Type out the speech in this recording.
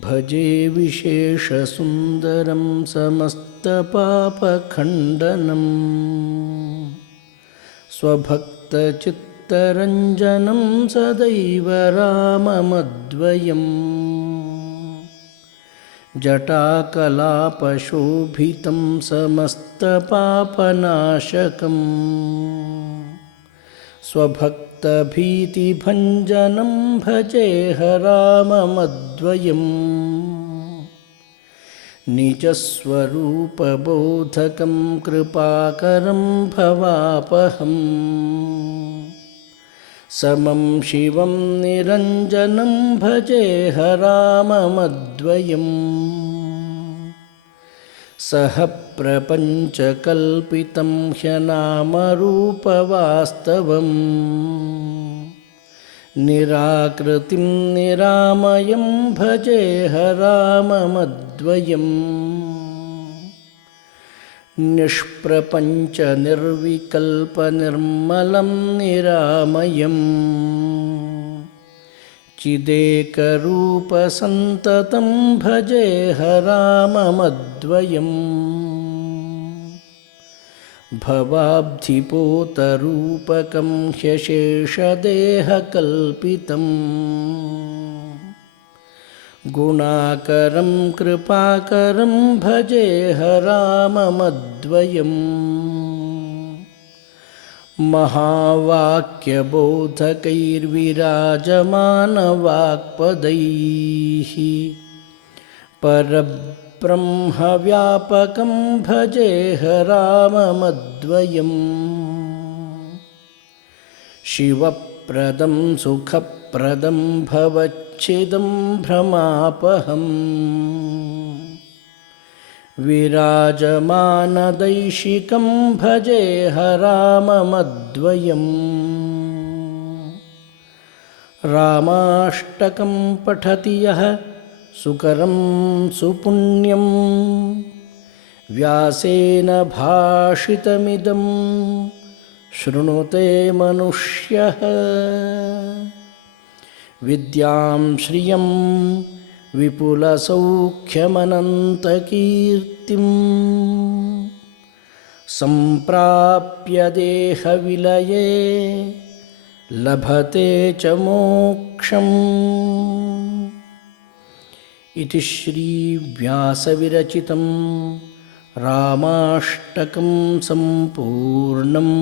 भजे विशेषसुन्दरं समस्तपापखण्डनं स्वभक्तचित्तरञ्जनं सदैव राममद्वयम् जटाकलापशोभितं समस्तपापनाशकम् स्वभक्तभीतिभञ्जनं भजेह राममद्वयम् निजस्वरूपबोधकं कृपाकरं भवापहम् समं शिवं निरञ्जनं भजेह राममद्वयम् सह प्रपञ्चकल्पितं ह्यनामरूपवास्तवम् निराकृतिं निरामयं भजेह राममद्वयम् निष्प्रपञ्चनिर्विकल्पनिर्मलं निरामयम् चिदेकरूपसन्ततं भजेह राममद्वयम् भवाब्धिपोतरूपकं ह्यशेषदेहकल्पितम् गुणाकरं कृपाकरं भजेह राममद्वयम् महावाक्यबोधकैर्विराजमानवाक्पदैः परब्रह्मव्यापकं भजेह राममद्वयम् शिवप्रदं सुखप्रदं भवच्छिदं भ्रमापहम् विराजमानदैशिकं भजेह राममद्वयम् रामाष्टकं पठति यः सुकरं सुपुण्यं व्यासेन भाषितमिदं शृणुते मनुष्यः विद्यां श्रियं विपुलसौख्यमनन्तकीर्तिं सम्प्राप्य देहविलये लभते च मोक्षम्। इति श्रीव्यासविरचितं रामाष्टकं सम्पूर्णम्।